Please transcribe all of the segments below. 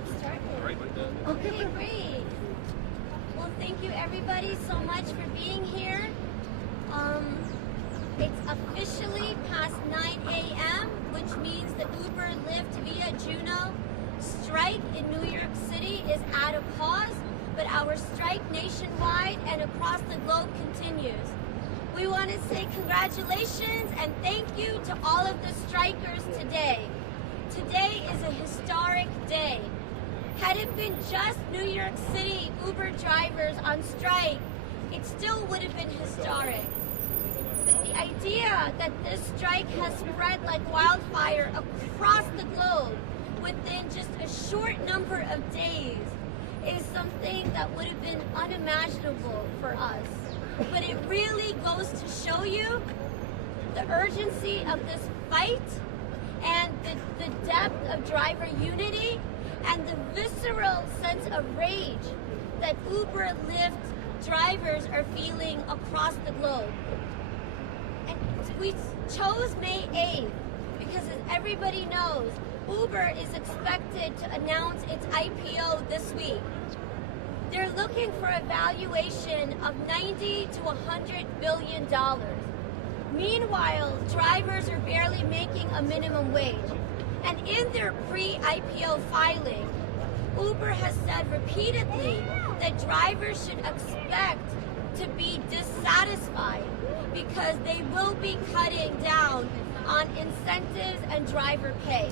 get started. Okay, great. Well, thank you everybody so much for being here. It's officially past 9 a.m., which means the Uber and Lyft via Juneau strike in New York City is at a pause, but our strike nationwide and across the globe continues. We want to say congratulations and thank you to all of the strikers today. Today is a historic day. Had it been just New York City Uber drivers on strike, it still would have been historic. But the idea that this strike has spread like wildfire across the globe within just a short number of days is something that would have been unimaginable for us. But it really goes to show you the urgency of this fight and the depth of driver unity and the visceral sense of rage that Uber and Lyft drivers are feeling across the globe. And we chose May 8th because, as everybody knows, Uber is expected to announce its IPO this week. They're looking for a valuation of $90 to $100 billion. Meanwhile, drivers are barely making a minimum wage. And in their pre-IPO filing, Uber has said repeatedly that drivers should expect to be dissatisfied because they will be cutting down on incentives and driver pay.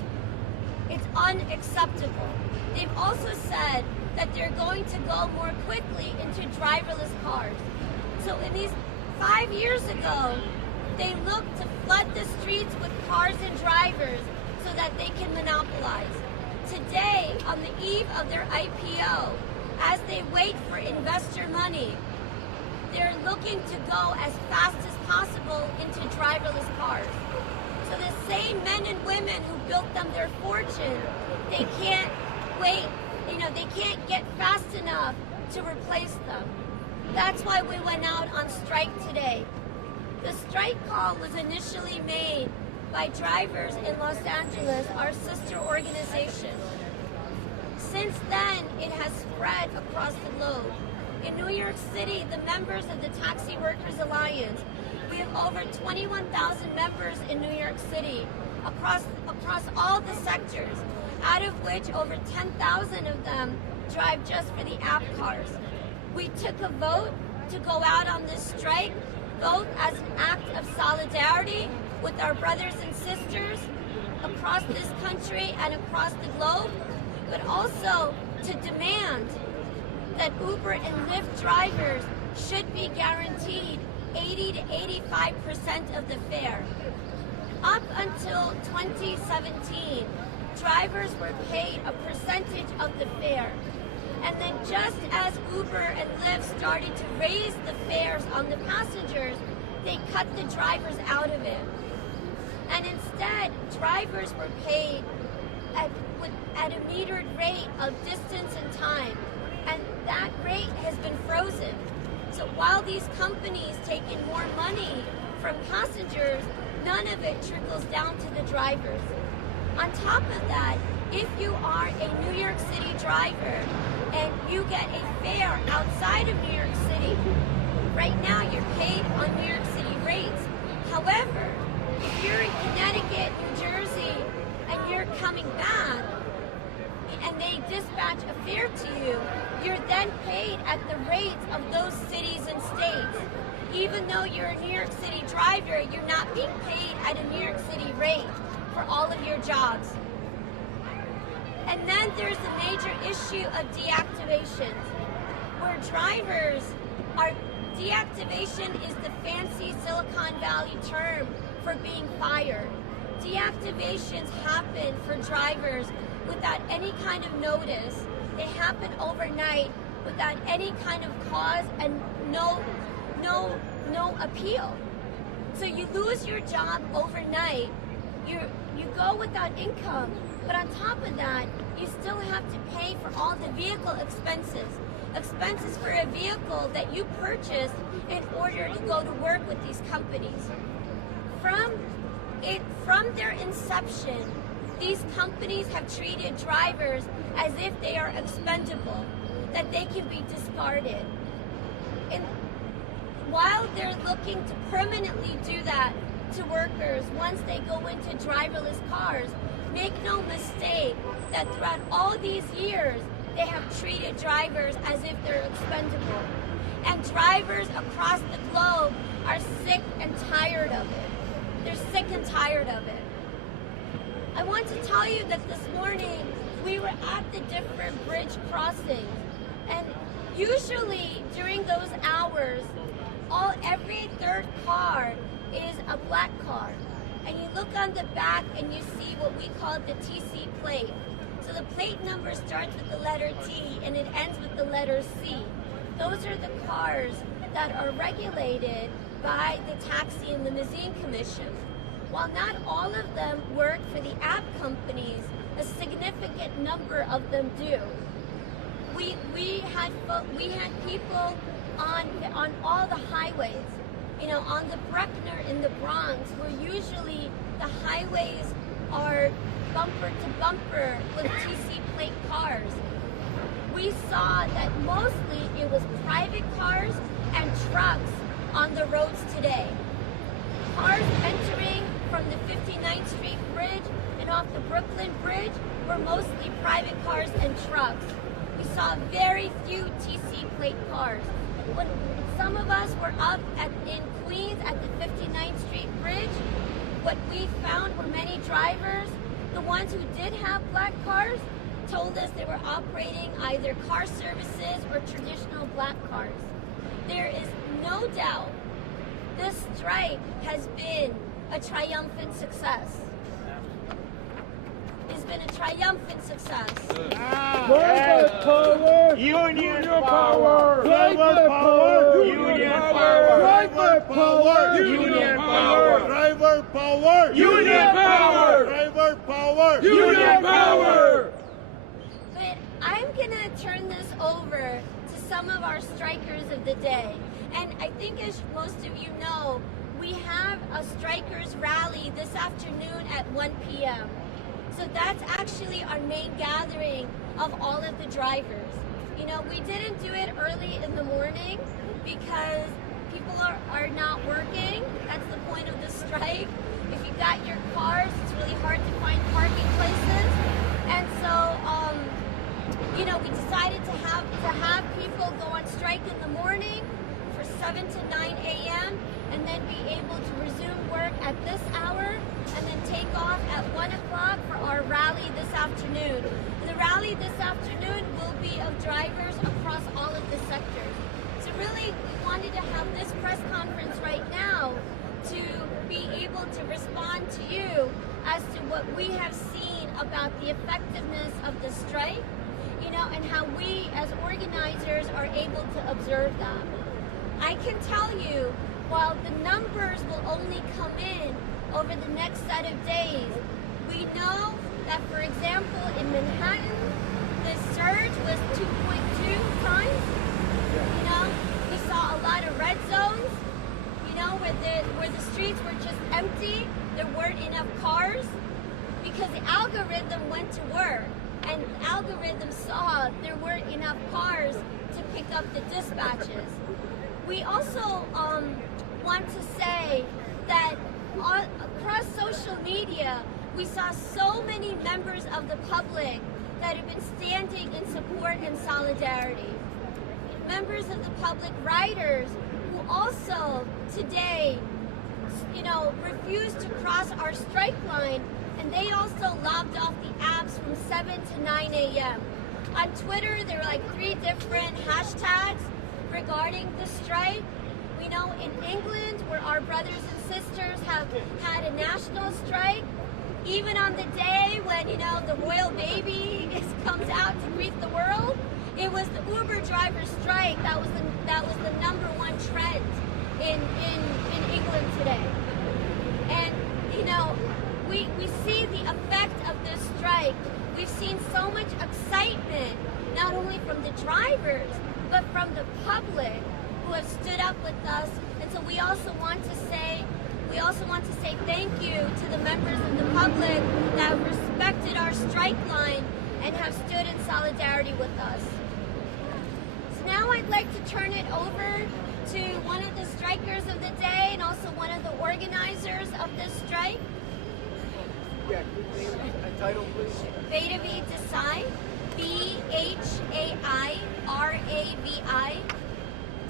It's unacceptable. They've also said that they're going to go more quickly into driverless cars. So in these 5 years ago, they looked to flood the streets with cars and drivers so that they can monopolize. Today, on the eve of their IPO, as they wait for investor money, they're looking to go as fast as possible into driverless cars. So the same men and women who built them their fortune, they can't wait, they can't get fast enough to replace them. That's why we went out on strike today. The strike call was initially made by drivers in Los Angeles, our sister organization. Since then, it has spread across the globe. In New York City, the members of the Taxi Workers Alliance, we have over 21,000 members in New York City across all the sectors, out of which over 10,000 of them drive just for the app cars. We took a vote to go out on this strike, both as an act of solidarity with our brothers and sisters across this country and across the globe, but also to demand that Uber and Lyft drivers should be guaranteed 80 to 85% of the fare. Up until 2017, drivers were paid a percentage of the fare. And then just as Uber and Lyft started to raise the fares on the passengers, they cut the drivers out of it. And instead, drivers were paid at a metered rate of distance and time. And that rate has been frozen. So while these companies take in more money from passengers, none of it trickles down to the drivers. On top of that, if you are a New York City driver and you get a fare outside of New York City, right now you're paid on New York City rates. However, if you're in Connecticut, New Jersey, and you're coming back, and they dispatch a fare to you, you're then paid at the rates of those cities and states. Even though you're a New York City driver, you're not being paid at a New York City rate for all of your jobs. And then there's the major issue of deactivations, where drivers are, deactivation is the fancy Silicon Valley term for being fired. Deactivations happen for drivers without any kind of notice. They happen overnight without any kind of cause and no appeal. So you lose your job overnight, you go without income, but on top of that, you still have to pay for all the vehicle expenses for a vehicle that you purchased in order to go to work with these companies. From their inception, these companies have treated drivers as if they are expendable, that they can be discarded. And while they're looking to permanently do that to workers once they go into driverless cars, make no mistake that throughout all these years, they have treated drivers as if they're expendable. And drivers across the globe are sick and tired of it. They're sick and tired of it. I want to tell you that this morning, we were at the different bridge crossings, and usually during those hours, every third car is a black car. And you look on the back and you see what we call the TC plate. So the plate number starts with the letter T and it ends with the letter C. Those are the cars that are regulated by the Taxi and Limousine Commission. While not all of them work for the app companies, a significant number of them do. We had people on all the highways, on the Bruckner in the Bronx, where usually the highways are bumper to bumper with TC plate cars. We saw that mostly it was private cars and trucks on the roads today. Cars entering from the 59th Street Bridge and off the Brooklyn Bridge were mostly private cars and trucks. We saw very few TC plate cars. When some of us were up in Queens at the 59th Street Bridge, what we found were many drivers, the ones who did have black cars, told us they were operating either car services or traditional black cars. There is no doubt this strike has been a triumphant success. It's been a triumphant success. Driver power! Union power! Driver power! Union power! Driver power! Union power! Driver power! Union power! Driver power! Union power! But I'm gonna turn this over to some of our strikers of the day. And I think, as most of you know, we have a strikers rally this afternoon at 1 p.m. So that's actually our main gathering of all of the drivers. We didn't do it early in the morning because people are not working. That's the point of the strike. If you got your cars, it's really hard to find parking places. And so, we decided to have people go on strike in the morning for 7 to 9 a.m. and then be able to resume work at this hour and then take off at 1 o'clock for our rally this afternoon. And the rally this afternoon will be of drivers across all of the sectors. So really, we wanted to have this press conference right now to be able to respond to you as to what we have seen about the effectiveness of the strike, and how we as organizers are able to observe that. I can tell you, while the numbers will only come in over the next set of days, we know that, for example, in Manhattan, the surge was 2.2 times. We saw a lot of red zones, where the streets were just empty. There weren't enough cars because the algorithm went to work and the algorithm saw there weren't enough cars to pick up the dispatches. We also want to say that across social media, we saw so many members of the public that have been standing in support and solidarity. Members of the public, riders, who also today, refused to cross our strike line, and they also logged off the apps from 7 to 9 a.m. On Twitter, there were like 3 different hashtags regarding the strike. We know in England, where our brothers and sisters have had a national strike, even on the day when, the royal baby comes out to greet the world, it was the Uber driver strike that was the #1 trend in England today. And, we see the effect of this strike. We've seen so much excitement, not only from the drivers, but from the public who have stood up with us. And so we also want to say thank you to the members of the public that respected our strike line and have stood in solidarity with us. So now I'd like to turn it over to one of the strikers of the day and also one of the organizers of this strike. Yeah, name and title, please. Bhairavi Desai, Bhairavi.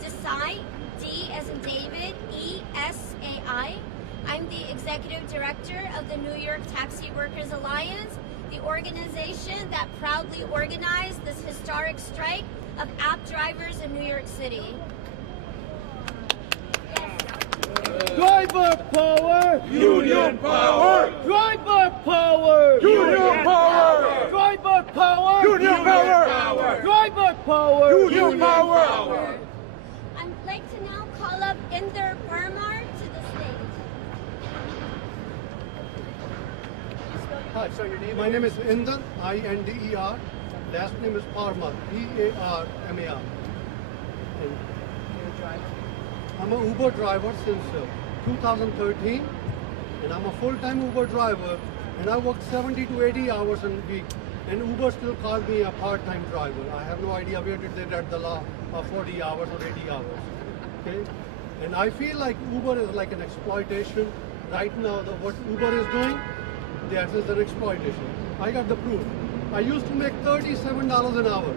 Desai, D as in David, ESAI. I'm the executive director of the New York Taxi Workers Alliance, the organization that proudly organized this historic strike of app drivers in New York City. Driver power! Union power! Driver power! Union power! Driver power! Union power! Driver power! Union power! I'd like to now call up Inder Parmar to the stage. Hi, so your name? My name is Inder, I-N-D-E-R. Last name is Parmar, P-A-R-M-A-R. You're a driver? I'm an Uber driver since 2013, and I'm a full-time Uber driver, and I work 70 to 80 hours a week, and Uber still calls me a part-time driver. I have no idea where did they get the law of 40 hours or 80 hours. Okay? And I feel like Uber is like an exploitation. Right now, what Uber is doing, that is an exploitation. I got the proof. I used to make $37 an hour,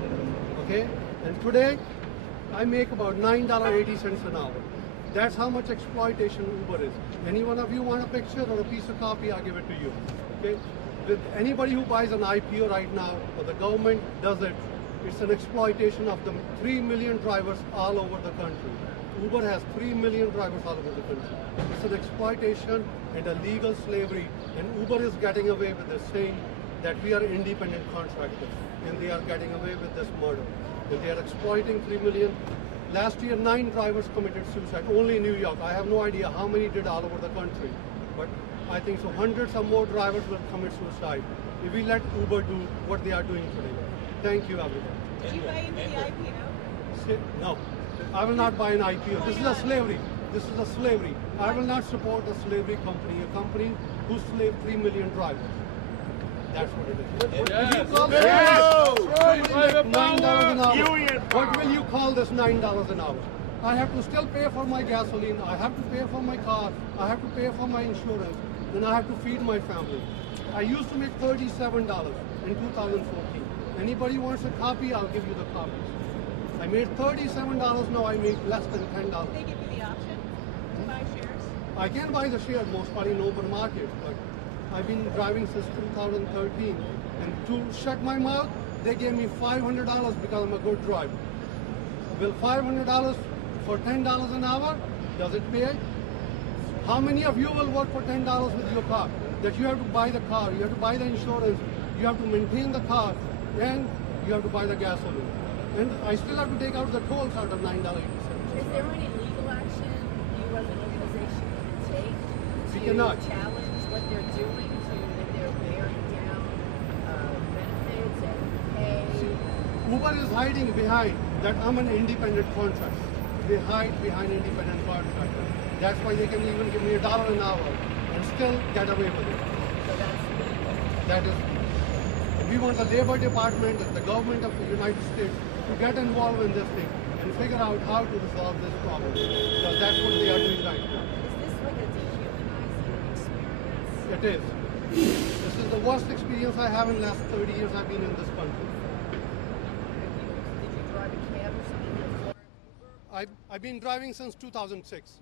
okay? And today, I make about $9.80 an hour. That's how much exploitation Uber is. Any one of you want a picture or a piece of copy, I'll give it to you. Okay? With anybody who buys an IPO right now, or the government does it, it's an exploitation of the 3 million drivers all over the country. Uber has 3 million drivers all over the country. It's an exploitation and a legal slavery, and Uber is getting away with this, saying that we are independent contractors, and they are getting away with this murder. And they are exploiting 3 million. Last year, 9 drivers committed suicide, only in New York. I have no idea how many did all over the country. But I think so hundreds of more drivers will commit suicide if we let Uber do what they are doing today. Thank you, everyone. Did you buy into the IPO? No, I will not buy an IPO. This is a slavery. This is a slavery. I will not support a slavery company, a company who slaved 3 million drivers. That's what it is. $9 an hour. What will you call this $9 an hour? I have to still pay for my gasoline. I have to pay for my car. I have to pay for my insurance. Then I have to feed my family. I used to make $37 in 2014. Anybody wants a copy, I'll give you the copies. I made $37, now I make less than $10. Did they give you the option to buy shares? I can buy the share most probably in open market, but I've been driving since 2013. And to shut my mouth, they gave me $500 because I'm a good driver. Will $500 for $10 an hour, does it pay? How many of you will work for $10 with your car? That you have to buy the car, you have to buy the insurance, you have to maintain the car, and you have to buy the gasoline. And I still have to take out the tolls out of $9.80. Is there any legal action you as an organization can take We to cannot. challenge what they're doing, to that they're bearing down benefits and pay? Uber is hiding behind that I'm an independent contractor. They hide behind independent contractor. That's why they can even give me $1 an hour and still get away with it. So that's legal. That is, we want the Labor Department and the government of the United States to get involved in this thing and figure out how to resolve this problem. Because that's what they are doing right now. Is this like a dehumanizing experience? It is. This is the worst experience I have in the last 30 years I've been in this country. Did you drive a cab or something before? I've been driving since 2006.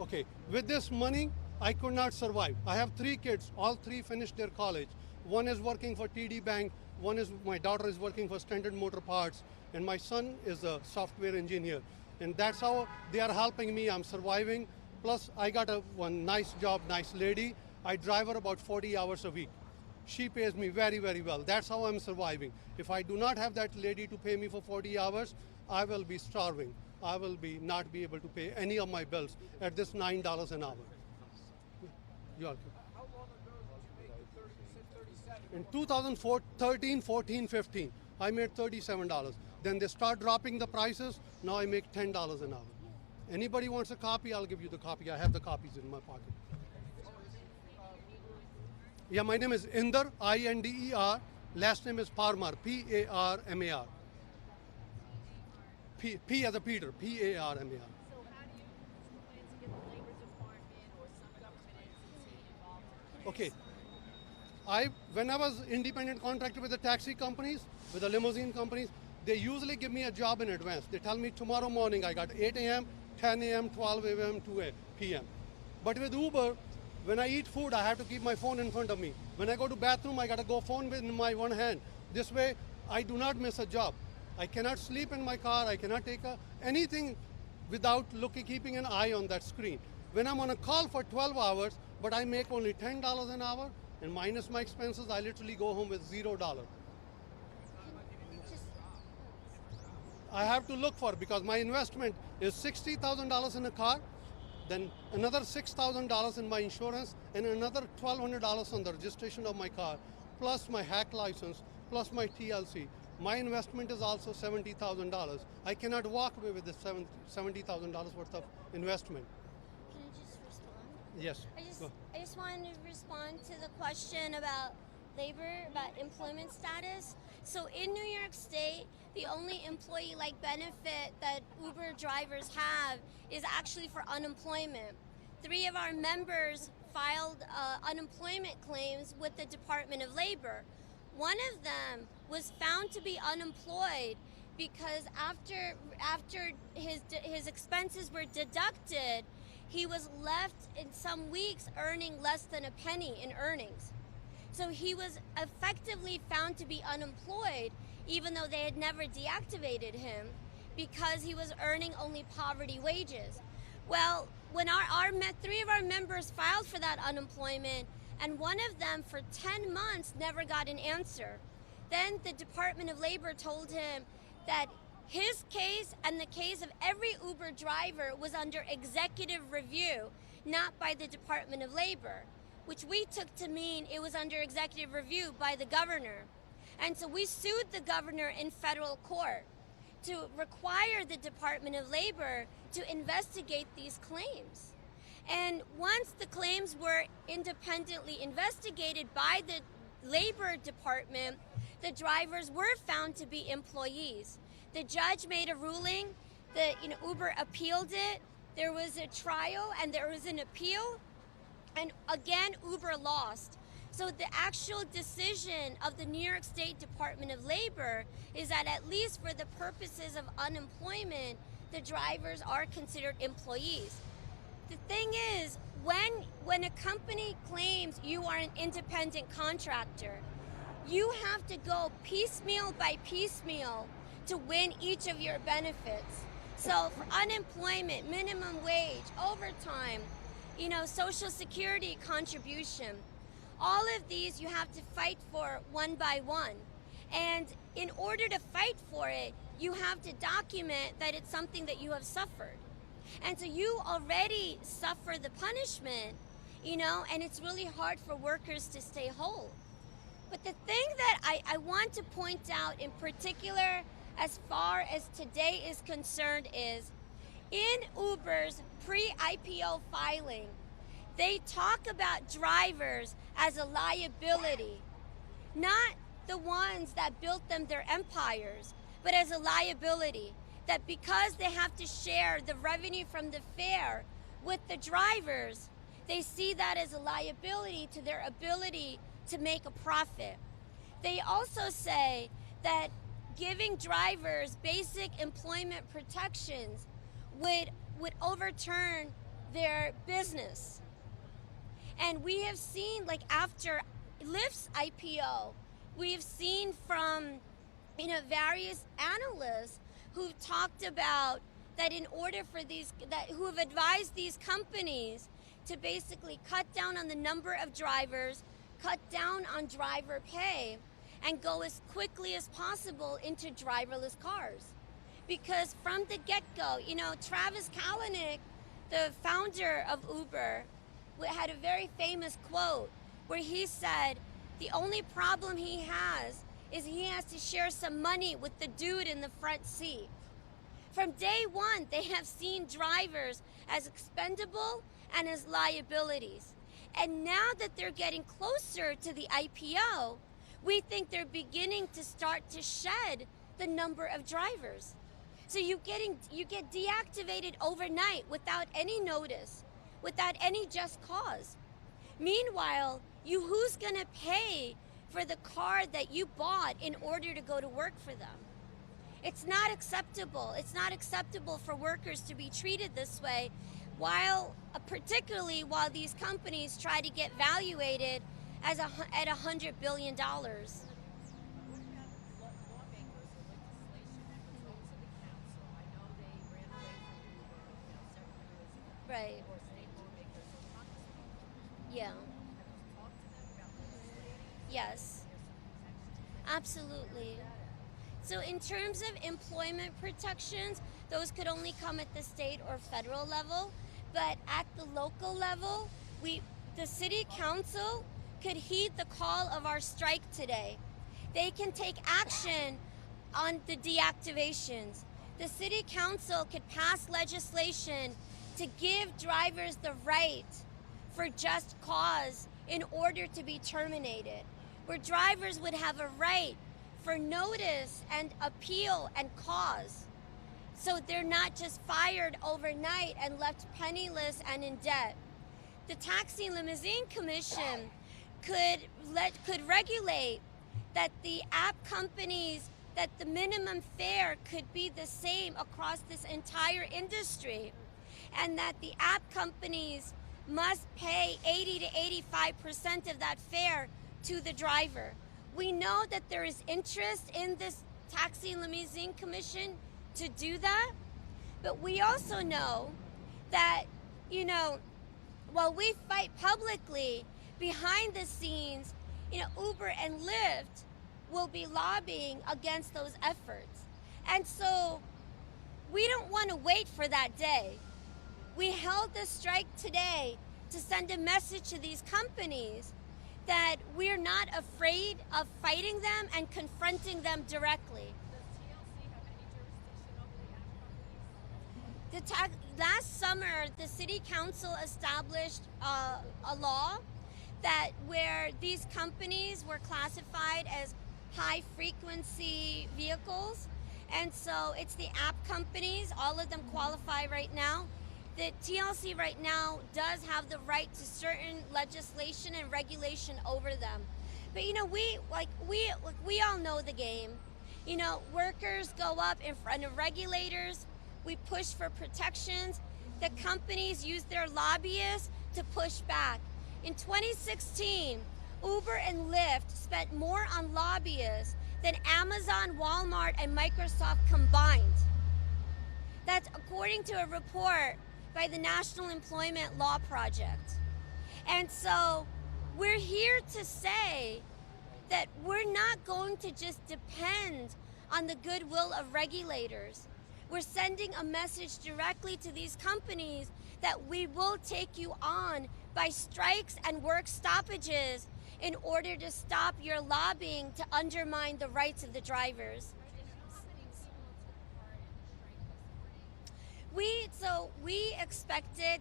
Okay, with this money, I could not survive. I have 3 kids, all 3 finished their college. One is working for TD Bank, my daughter is working for Standard Motor Parts, and my son is a software engineer. And that's how they are helping me, I'm surviving. Plus, I got one nice job, nice lady. I drive her about 40 hours a week. She pays me very, very well. That's how I'm surviving. If I do not have that lady to pay me for 40 hours, I will be starving. I will not be able to pay any of my bills at this $9 an hour. You're welcome. How long ago did you make the 37? In 2013, 14, 15, I made $37. Then they start dropping the prices. Now I make $10 an hour. Anybody wants a copy, I'll give you the copy. I have the copies in my pocket. Yeah, my name is Inder, I-N-D-E-R. Last name is Parmar, P-A-R-M-A-R. P as a Peter, P-A-R-M-A-R. So how do you plan to get the Labor Department or some government entity involved in this? Okay. When I was independent contractor with the taxi companies, with the limousine companies, they usually give me a job in advance. They tell me tomorrow morning I got 8 a.m., 10 a.m., 12 a.m., 2 p.m. But with Uber, when I eat food, I have to keep my phone in front of me. When I go to bathroom, I got to go phone in my one hand. This way, I do not miss a job. I cannot sleep in my car. I cannot take anything without keeping an eye on that screen. When I'm on a call for 12 hours, but I make only $10 an hour, and minus my expenses, I literally go home with $0. I have to look for, because my investment is $60,000 in a car, then another $6,000 in my insurance, and another $1,200 on the registration of my car, plus my hack license, plus my TLC. My investment is also $70,000. I cannot walk away with this $70,000 worth of investment. Can I just respond? Yes. I just wanted to respond to the question about labor, about employment status. So in New York State, the only employee-like benefit that Uber drivers have is actually for unemployment. 3 of our members filed unemployment claims with the Department of Labor. One of them was found to be unemployed because after his expenses were deducted, he was left in some weeks earning less than a penny in earnings. So he was effectively found to be unemployed, even though they had never deactivated him, because he was earning only poverty wages. Well, when 3 of our members filed for that unemployment, and one of them for 10 months never got an answer. Then the Department of Labor told him that his case and the case of every Uber driver was under executive review, not by the Department of Labor, which we took to mean it was under executive review by the governor. And so we sued the governor in federal court to require the Department of Labor to investigate these claims. And once the claims were independently investigated by the Labor Department, the drivers were found to be employees. The judge made a ruling that Uber appealed it. There was a trial and there was an appeal. And again, Uber lost. So the actual decision of the New York State Department of Labor is that at least for the purposes of unemployment, the drivers are considered employees. The thing is, when a company claims you are an independent contractor, you have to go piecemeal by piecemeal to win each of your benefits. So for unemployment, minimum wage, overtime, Social Security contribution, all of these you have to fight for one by one. And in order to fight for it, you have to document that it's something that you have suffered. And so you already suffer the punishment, and it's really hard for workers to stay whole. But the thing that I want to point out in particular, as far as today is concerned, is in Uber's pre-IPO filing, they talk about drivers as a liability, not the ones that built them their empires, but as a liability. That because they have to share the revenue from the fare with the drivers, they see that as a liability to their ability to make a profit. They also say that giving drivers basic employment protections would overturn their business. And we have seen, like after Lyft's IPO, we have seen from various analysts who've talked about that in order for who have advised these companies to basically cut down on the number of drivers, cut down on driver pay, and go as quickly as possible into driverless cars. Because from the get-go, Travis Kalanick, the founder of Uber, had a very famous quote where he said, the only problem he has is he has to share some money with the dude in the front seat. From day one, they have seen drivers as expendable and as liabilities. And now that they're getting closer to the IPO, we think they're beginning to start to shed the number of drivers. So you get deactivated overnight without any notice, without any just cause. Meanwhile, who's going to pay for the car that you bought in order to go to work for them? It's not acceptable. It's not acceptable for workers to be treated this way, particularly while these companies try to get valuated at $100 billion. What about lawmakers or legislation that was brought to the council? I know they ran away from Uber, several years ago. Right. Or state lawmakers or congresspeople. Yeah. Have you talked to them about legislating? Yes. There's some protections. Absolutely. So in terms of employment protections, those could only come at the state or federal level. But at the local level, the city council could heed the call of our strike today. They can take action on the deactivations. The city council could pass legislation to give drivers the right for just cause in order to be terminated, where drivers would have a right for notice and appeal and cause, so they're not just fired overnight and left penniless and in debt. The Taxi Limousine Commission could regulate that the app companies, that the minimum fare could be the same across this entire industry, and that the app companies must pay 80 to 85% of that fare to the driver. We know that there is interest in this Taxi Limousine Commission to do that, but we also know that, while we fight publicly, behind the scenes, Uber and Lyft will be lobbying against those efforts. And so we don't want to wait for that day. We held this strike today to send a message to these companies that we're not afraid of fighting them and confronting them directly. Does TLC have any jurisdiction over the app companies? Last summer, the city council established a law that where these companies were classified as high frequency vehicles, and so it's the app companies. All of them qualify right now. The TLC right now does have the right to certain legislation and regulation over them. But we all know the game. Workers go up in front of regulators. We push for protections. The companies use their lobbyists to push back. In 2016, Uber and Lyft spent more on lobbyists than Amazon, Walmart, and Microsoft combined. That's according to a report by the National Employment Law Project. And so we're here to say that we're not going to just depend on the goodwill of regulators. We're sending a message directly to these companies that we will take you on by strikes and work stoppages in order to stop your lobbying to undermine the rights of the drivers. We expected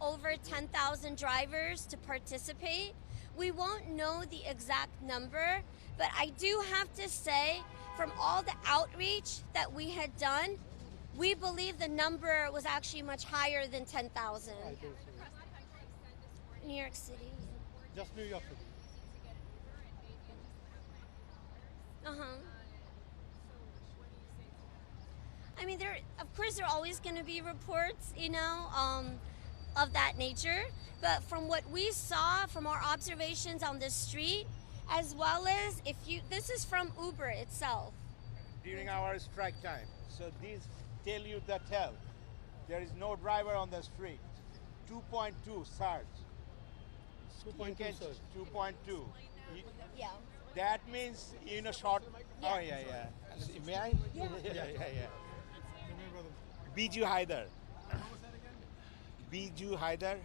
over 10,000 drivers to participate. We won't know the exact number, but I do have to say, from all the outreach that we had done, we believe the number was actually much higher than 10,000. I think so. New York City. Just New York City. Uh-huh. I mean, of course, there are always going to be reports, of that nature. But from what we saw, from our observations on the street, as well as this is from Uber itself. During our strike time. So these tell you the tell. There is no driver on the street. 2.2 surge. 2.2 surge. 2.2. Yeah. That means short. Yeah. Oh yeah. May I? Yeah. Biju Haider. Biju Haider.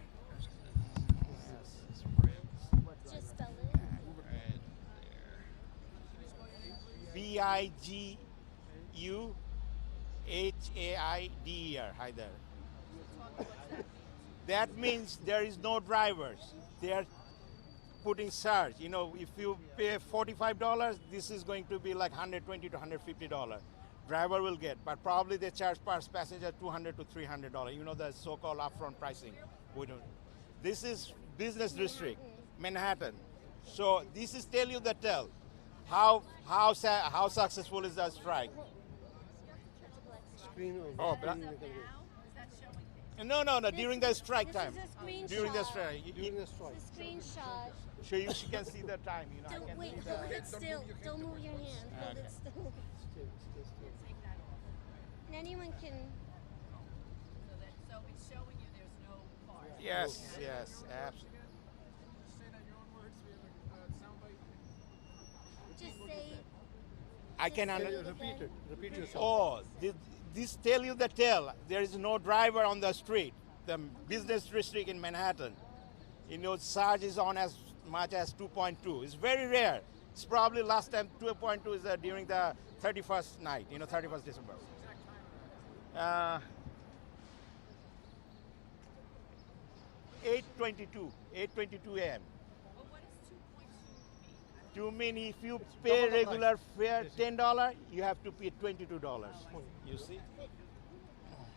Just spell it. Biju H-A-I-D-E-R, Haider. That means there is no drivers. They are putting surge. You know, if you pay $45, this is going to be like $120 to $150. Driver will get, but probably they charge per passenger $200 to $300. You know, the so-called upfront pricing. We don't. This is business district, Manhattan. So this is tell you the tell. How successful is that strike? Screen of Oh, screen Now, निकल गई. is that showing? No. During the strike time. This is a screenshot. During the strike. During the strike. It's a screenshot. So you can see the time. You know, I Don't can wait. see Hold the. it still. Don't move your hand. Hold it still. Still. Take that off. And anyone can. So it's showing you there's no cars. Yes, absolutely. Just say. I can Can you understand. repeat it? Repeat yourself. Oh, this tell you the tell. There is no driver on the street. The business district in Manhattan. You know, surge is on as much as 2.2. It's very rare. It's probably last time 2.2 is during the 31st night, 31st December. 8:22 a.m. Well, what is 2.2 mean? To mean if you pay Double the regular price. fare $10, you have to pay $22. You see?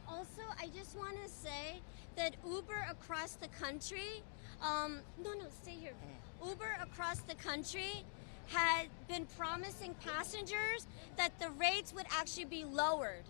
Also, I just want to say that Uber across the country, no, stay here. Uber across the country had been promising passengers that the rates would actually be lowered.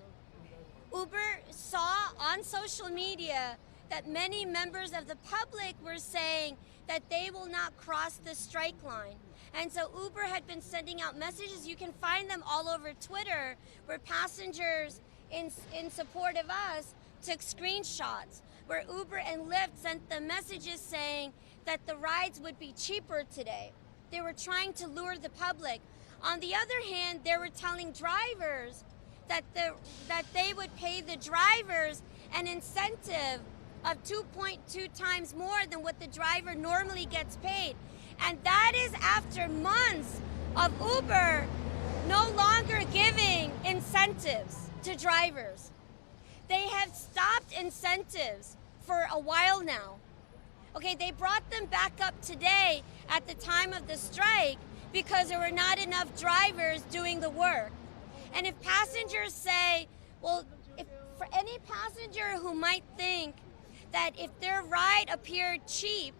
Uber saw on social media that many members of the public were saying that they will not cross the strike line. And so Uber had been sending out messages. You can find them all over Twitter where passengers in support of us took screenshots where Uber and Lyft sent them messages saying that the rides would be cheaper today. They were trying to lure the public. On the other hand, they were telling drivers that they would pay the drivers an incentive of 2.2 times more than what the driver normally gets paid. And that is after months of Uber no longer giving incentives to drivers. They have stopped incentives for a while now. Okay, they brought them back up today at the time of the strike because there were not enough drivers doing the work. And if passengers say, well, if for any passenger who might think that if their ride appeared cheap,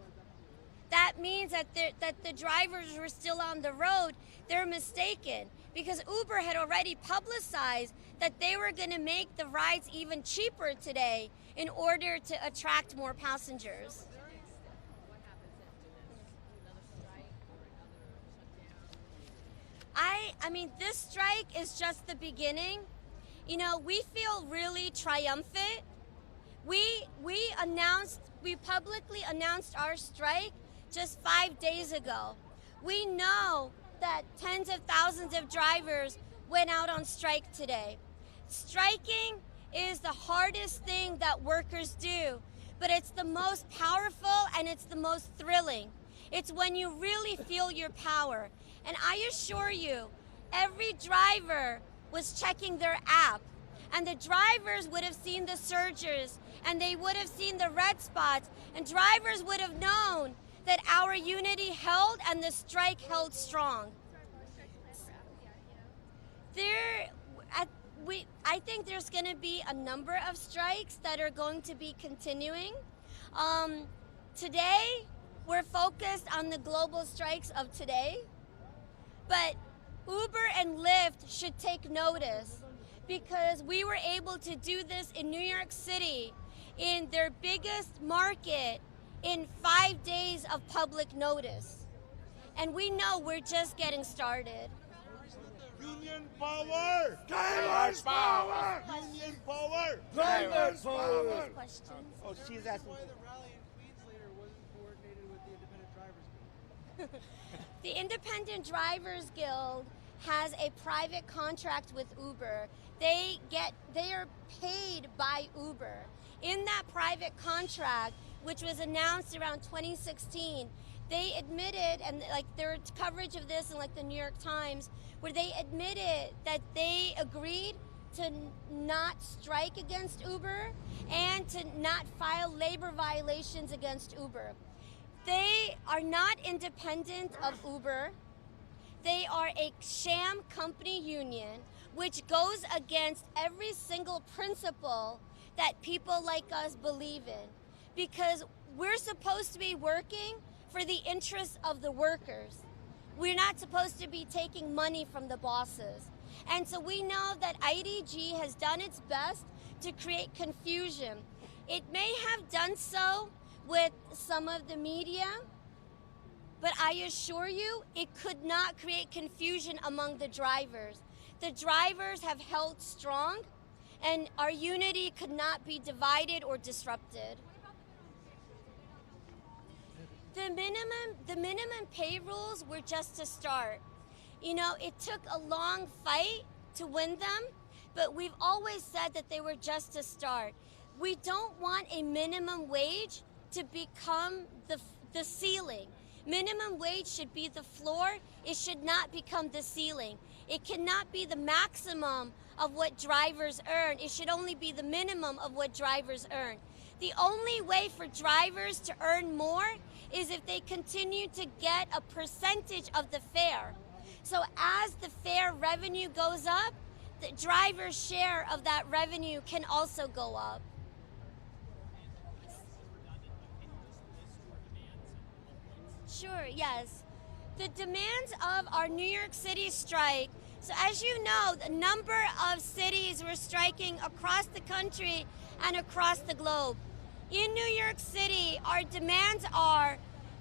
that means that the drivers were still on the road, they're mistaken. Because Uber had already publicized that they were going to make the rides even cheaper today in order to attract more passengers. What happens after this? Another strike or another shutdown? I mean, this strike is just the beginning. You know, we feel really triumphant. We publicly announced our strike just 5 days ago. We know that tens of thousands of drivers went out on strike today. Striking is the hardest thing that workers do, but it's the most powerful and it's the most thrilling. It's when you really feel your power. And I assure you, every driver was checking their app, and the drivers would have seen the surges, and they would have seen the red spots, and drivers would have known that our unity held and the strike held strong. I think there's going to be a number of strikes that are going to be continuing. Today, we're focused on the global strikes of today, but Uber and Lyft should take notice because we were able to do this in New York City in their biggest market in 5 days of public notice. And we know we're just getting started. Union power! Drivers power! Union power! Drivers power! Questions? Oh, she's asking. Why the rally in Queens later wasn't coordinated with the Independent Drivers Guild? The Independent Drivers Guild has a private contract with Uber. They are paid by Uber. In that private contract, which was announced around 2016, they admitted, and like there was coverage of this in like the New York Times, where they admitted that they agreed to not strike against Uber and to not file labor violations against Uber. They are not independent of Uber. They are a sham company union which goes against every single principle that people like us believe in, because we're supposed to be working for the interests of the workers. We're not supposed to be taking money from the bosses. And so we know that IDG has done its best to create confusion. It may have done so with some of the media, but I assure you it could not create confusion among the drivers. The drivers have held strong, and our unity could not be divided or disrupted. The minimum pay rules were just a start. You know, it took a long fight to win them, but we've always said that they were just a start. We don't want a minimum wage to become the ceiling. Minimum wage should be the floor. It should not become the ceiling. It cannot be the maximum of what drivers earn. It should only be the minimum of what drivers earn. The only way for drivers to earn more is if they continue to get a percentage of the fare. So as the fare revenue goes up, the driver's share of that revenue can also go up. Sure, yes. The demands of our New York City strike. So as you know, the number of cities were striking across the country and across the globe. In New York City, our demands are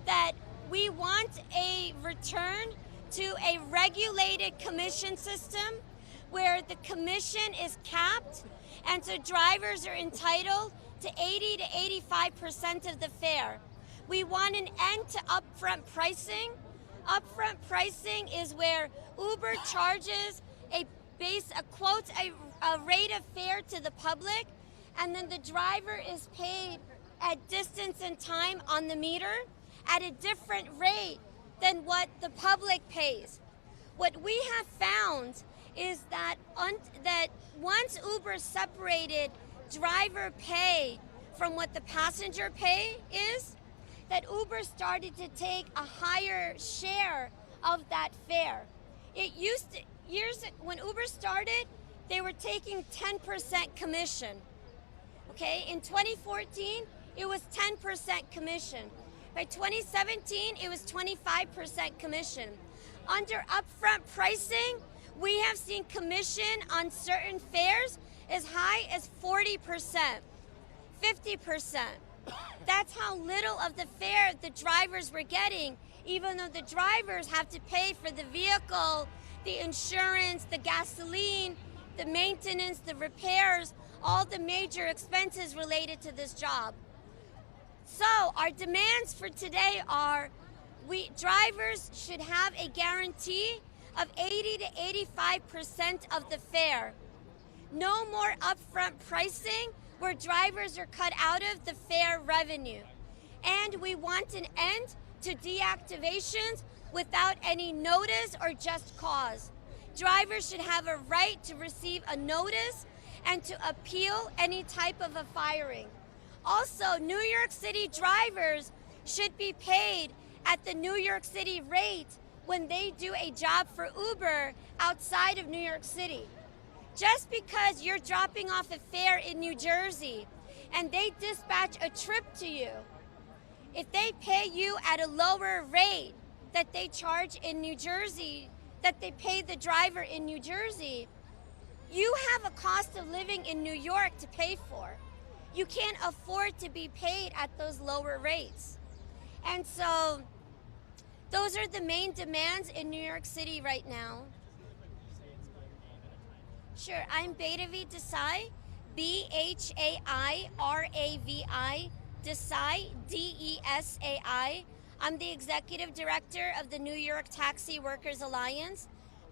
that we want a return to a regulated commission system where the commission is capped, and so drivers are entitled to 80 to 85% of the fare. We want an end to upfront pricing. Upfront pricing is where Uber charges a rate of fare to the public, and then the driver is paid at distance and time on the meter at a different rate than what the public pays. What we have found is that once Uber separated driver pay from what the passenger pay is, that Uber started to take a higher share of that fare. It used to, when Uber started, they were taking 10% commission. Okay, in 2014, it was 10% commission. By 2017, it was 25% commission. Under upfront pricing, we have seen commission on certain fares as high as 40%, 50%. That's how little of the fare the drivers were getting, even though the drivers have to pay for the vehicle, the insurance, the gasoline, the maintenance, the repairs, all the major expenses related to this job. So our demands for today are drivers should have a guarantee of 80 to 85% of the fare. No more upfront pricing where drivers are cut out of the fare revenue. And we want an end to deactivations without any notice or just cause. Drivers should have a right to receive a notice and to appeal any type of a firing. Also, New York City drivers should be paid at the New York City rate when they do a job for Uber outside of New York City. Just because you're dropping off a fare in New Jersey and they dispatch a trip to you, if they pay you at a lower rate that they charge in New Jersey, that they pay the driver in New Jersey, you have a cost of living in New York to pay for. You can't afford to be paid at those lower rates. And so those are the main demands in New York City right now. Sure, I'm Bhairavi Desai, Bhairavi, Desai, Desai. I'm the executive director of the New York Taxi Workers Alliance.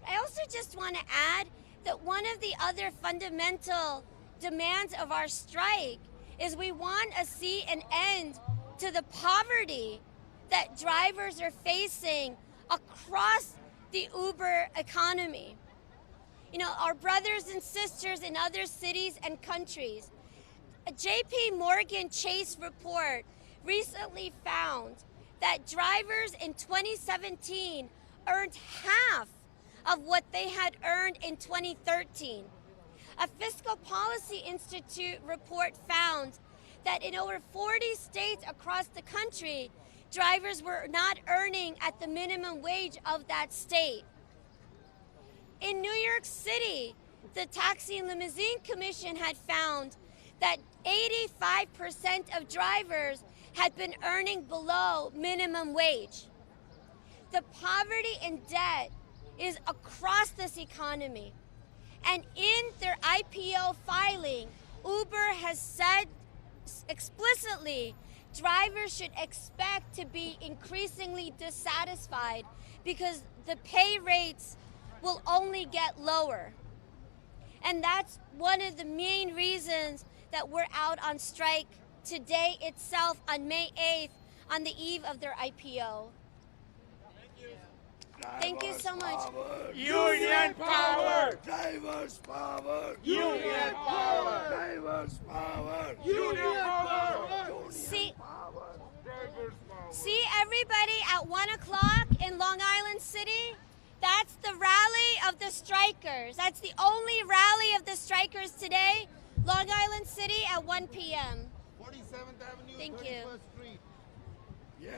I also just want to add that one of the other fundamental demands of our strike is we want to see an end to the poverty that drivers are facing across the Uber economy. our brothers and sisters in other cities and countries. A JP Morgan Chase report recently found that drivers in 2017 earned half of what they had earned in 2013. A Fiscal Policy Institute report found that in over 40 states across the country, drivers were not earning at the minimum wage of that state. In New York City, the Taxi and Limousine Commission had found that 85% of drivers had been earning below minimum wage. The poverty and debt is across this economy. And in their IPO filing, Uber has said explicitly drivers should expect to be increasingly dissatisfied because the pay rates will only get lower. And that's one of the main reasons that we're out on strike today itself on May 8th on the eve of their IPO. Thank you so much. Union power! Drivers power! Union power! Drivers power! Union power! See everybody at 1 o'clock in Long Island City? That's the rally of the strikers. That's the only rally of the strikers today. Long Island City at 1 p.m. 47th Avenue, Thank 31st you. Street. Yeah.